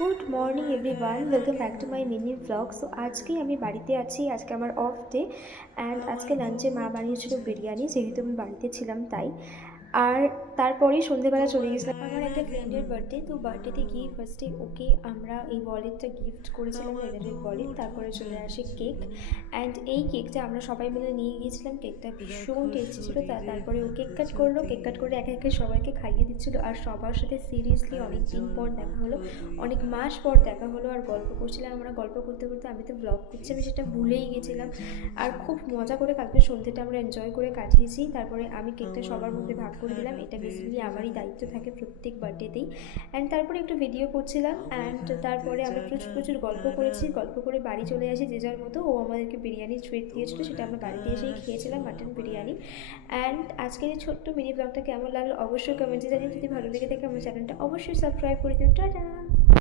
Good morning everyone, welcome back to my mini blog. So আজকে আমি বাড়িতে আছি, আজকে আমার অফ ডে অ্যান্ড আজকে লাঞ্চে মা বানিয়েছিল বিরিয়ানি, যেহেতু আমি বাড়িতে ছিলাম তাই। আর তারপরেই সন্ধেবেলা চলে গেছিলাম আমার একটা ফ্রেন্ডের বার্থডে। তো বার্থডেতে গিয়ে ফার্স্টে ওকে আমরা এই ওয়ালেটটা গিফট করেছিলাম, লেদারের ওয়ালেট। তারপরে চলে আসে কেক, অ্যান্ড এই কেকটা আমরা সবাই মিলে নিয়ে গিয়েছিলাম। কেকটা ভীষণ টেস্টি ছিল। তারপরে ও কেক কাট করলো, কেক কাট করে একে একে সবাইকে খাইয়ে দিচ্ছিলো। আর সবার সাথে সিরিয়াসলি অনেক দিন পর দেখা হলো, অনেক মাস পর দেখা হলো। আর গল্প করছিলাম আমরা, গল্প করতে করতে আমি তো ব্লগ করছি, আমি সেটা ভুলেই গেছিলাম। আর খুব মজা করে কালকে সন্ধ্যেটা আমরা এনজয় করে কাটিয়েছি। তারপরে আমি কেকটা সবার মধ্যে ভাগ করে দিলাম, এটা বেসিক্যালি আমারই দায়িত্ব থাকে প্রত্যেক বার্থডেতেই। অ্যান্ড তারপরে একটু ভিডিও করছিলাম, অ্যান্ড তারপরে আমরা প্রচুর প্রচুর গল্প করেছি। গল্প করে বাড়ি চলে আসি যে যার মতো। ও আমাদেরকে বিরিয়ানি ট্রিট দিয়েছিলো, সেটা আমরা বাড়িতে এসেই খেয়েছিলাম, মাটন বিরিয়ানি। অ্যান্ড আজকের এই ছোট্ট মিনি ব্লগটা কেমন লাগলো অবশ্যই কমেন্টে জানিয়ে। যদি ভালো লেগে থাকে আমার চ্যানেলটা অবশ্যই সাবস্ক্রাইব করে দিও। টাটা।